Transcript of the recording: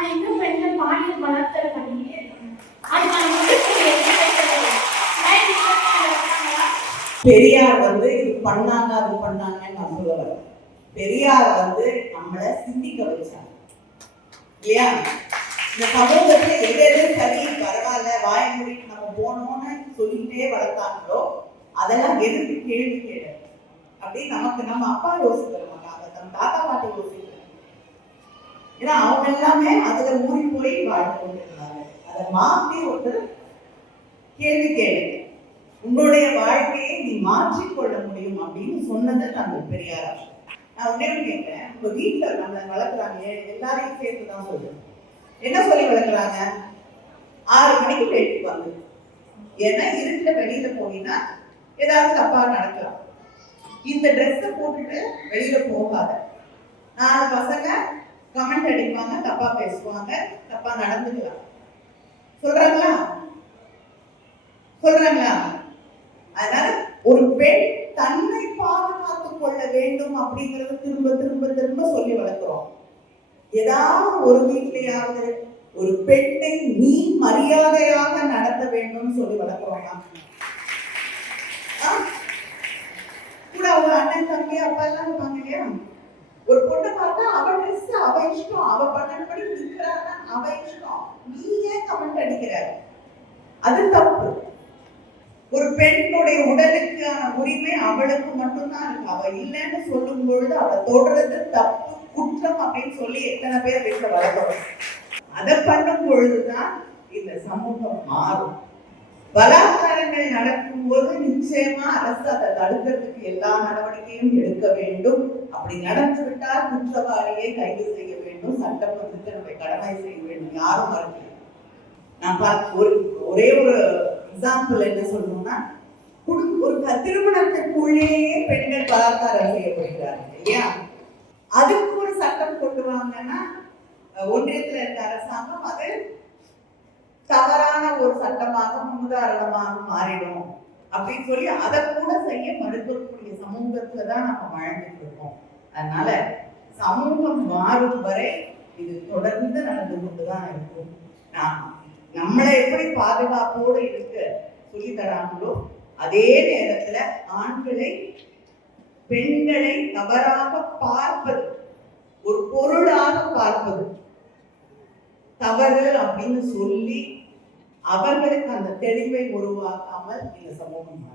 ஆனா இன்னும் பெண்கள் பாலியல் பலாத்காரம் பண்ணிட்டே இருக்காங்க. பெரியார் இது பண்ணாங்க அது பண்ணாங்கன்னு நான் சொல்ல வரேன். பெரியார் நம்மளை சிந்திக்க வச்சாங்க இல்லையா? இந்த சமூகத்துல எது சரி பரவாயில்ல வாய மூடிட்டு நம்ம போனோம்னு சொல்லிட்டே வளர்த்தாங்களோ அதெல்லாம் எதுக்கு கேள்வி கேட்க அப்படி நமக்கு நம்ம அப்பா யோசிக்கிற மாட்டாங்க, நம்ம தாத்தா பாட்டி யோசிக்கிறாங்க. ஏன்னா அவங்க எல்லாமே அதுல ஊறி போய் வாழ்ந்து கொண்டிருந்தாங்க. அதை மாற்றி ஒருத்தர் கேள்வி கேள்வி உன்னுடைய வாழ்க்கையை நீ மாற்றிக்கொள்ள முடியும் அப்படின்னு சொன்னது நம்ம பெரியார். நான் உடனே கேட்கிறேன், உங்க வீட்டுல நம்மளை வளர்க்குறாங்க எல்லாரையும் சேர்த்துதான் சொல்றேன். என்ன சொல்லி வளர்க்குறாங்க? 6 மணிக்கு வீட்டுக்கு வந்து, ஏன்னா இருட்டுல வெளியில போனீங்கன்னா ஏதாவது தப்பா நடக்கலாம். இந்த ட்ரெஸ்ஸை போட்டுட்டு வெளியில போகாத. 4 பசங்க கமெண்ட் அடிப்பாங்க, தப்பா பேசுவாங்க, தப்பா நடந்துக்கலாம். சொல்றாங்களா? அதனால ஒரு பெண் தன்னை பாதுகாத்துக் கொள்ள வேண்டும் அப்படிங்கறது திரும்ப திரும்ப திரும்ப சொல்லி வளர்க்கிறோம். ஏதாவது ஒரு வீட்லயாவது ஒரு பெண்ணை நீ மரியாதையாக நடத்த வேண்டும் சொல்லி வளர்க்கிறோமா? கூட அவங்க அண்ணன் தம்பி அப்பா எல்லாம் இருப்பாங்க இல்லையா? ஒரு பொண்ணை பார்த்தா அவ ட்ரெஸ் அவ இஷ்டம், அவ பண்ணபடி இருக்கிறான்னா அவ இஷ்டம், நீ ஏன் கமெண்ட் அடிக்கிற? அது தப்பு. ஒரு பெண்ணுடைய உடலுக்கான உரிமை அவளுக்கு மட்டும்தான் இருக்கு. அவ இல்லைன்னு சொல்லும் பொழுது அவளை தொடுறது தப்பு, குற்றம் அப்படின்னு சொல்லி எத்தனை பேர் வீட்டுல வளர்க்கணும். அதை பண்ணும் பொழுதுதான் இந்த சமூகம் மாறும். பலாத்காரங்கள் நடக்கும் போது நிச்சயமா அரசு அதை தடுக்கிறதுக்கு எல்லா நடவடிக்கையும் எடுக்க வேண்டும். அப்படி நடந்துவிட்டால் குற்றவாளியை கைது செய்ய வேண்டும், சட்டம் நம்மை கடமை செய்ய வேண்டும். யாரும் மறுக்கல. நான் ஒரே ஒரு எக்ஸாம்பிள் என்ன சொல்லணும்னா, ஒரு திருமணத்திற்குள்ளேயே பெண்கள் பலாத்காரம் செய்யப்படுகிறார்கள் இல்லையா? அதுக்கு ஒரு சட்டம் கொண்டு வாங்கன்னா ஒன்றியத்தில் இருக்க அரசாங்கம் அது தவறான ஒரு சட்டமாக முன்னுதாரணமாக மாறிடும் அப்படின்னு சொல்லி அதை கூட செய்ய மறுக்கக்கூடிய சமூகத்துல தான் நம்ம வாழ்ந்துட்டு இருக்கோம். அதனால சமூகம் மாறும் வரை இது தொடர்ந்து நடந்து கொண்டுதான் இருக்கும். நம்மளை எப்படி பாதுகாப்போடு இருக்க சொல்லி தராங்களோ அதே நேரத்துல ஆண்களை பெண்களை தவறாக பார்ப்பது, ஒரு பொருளாக பார்ப்பது தவறு அப்படின்னு சொல்லி அவர்களுக்கு அந்த தெளிவை உருவாக்காமல் இந்த சமூகம்